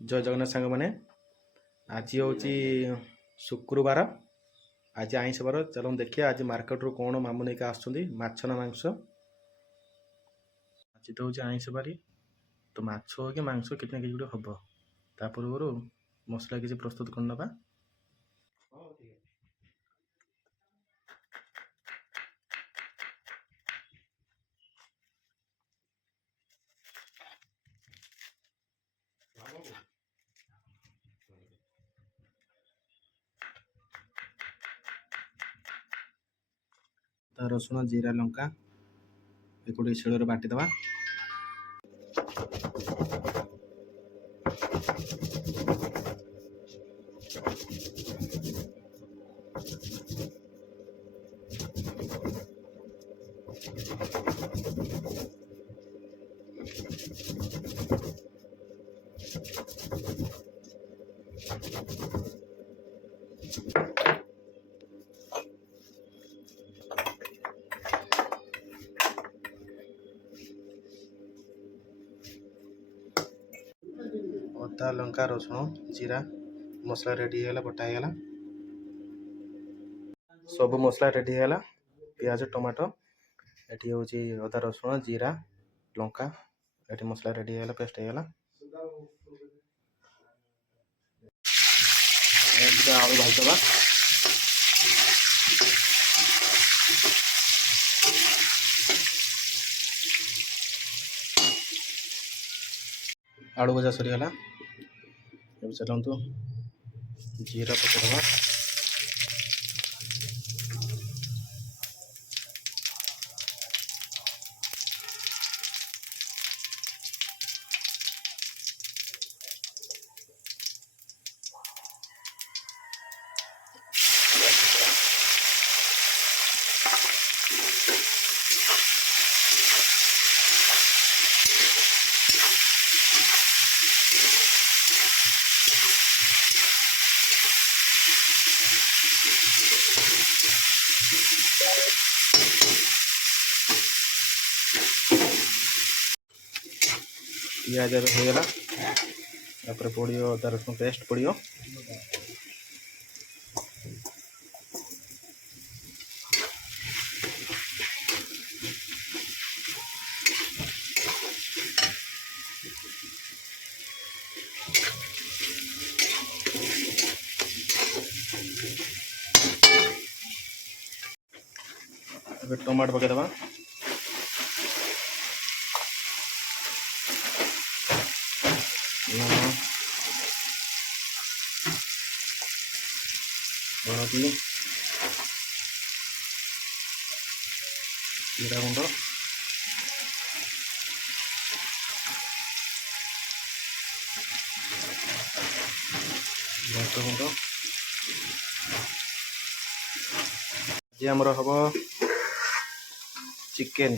जय जगन्नाथ सांग मैंने आज हूँ शुक्रवार। आज आईंष बार। चलो देखिए आज मार्केट रू कौन मामू नहीं आछ ना मांस। आज तो हूँ आईंष बारी तो माछ हो कि मांस कितने केजी हम ता पूर्व मसला किसी प्रस्तुत कर नवा। रसुण जीरा लंका एक शिल बाटिदवा। अदा लंका रसुण जीरा मसला रेडी है बटा है सब मसला रेडी है। पियाज टमाटो ये हूँ अदा रसुण जीरा लंका ये मसला रेडी है पेस्ट है। आलू भाजवा आलू भजा सरीगला। चलतु जीरा पकड़वा पियाज होगला पड़ो अदा रसुण पेस्ट पड़ो। टमाटो पकईदवा हलदी जीरा गुंड लंका गुंड आज आमर हम चिकेन।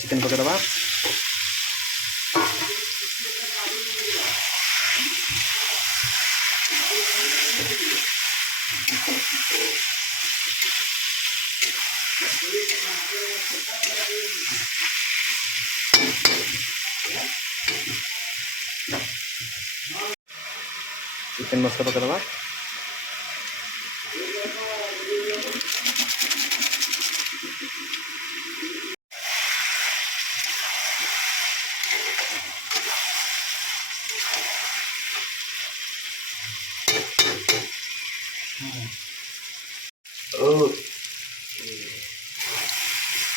चिकेन पकईदवा चिकेन मसला पकईदवा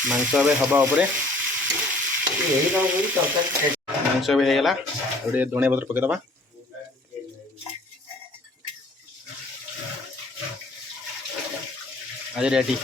मांस हवा उपरे मांस होगला गोटे धनिया पत्र पकईदवा आज रेडी।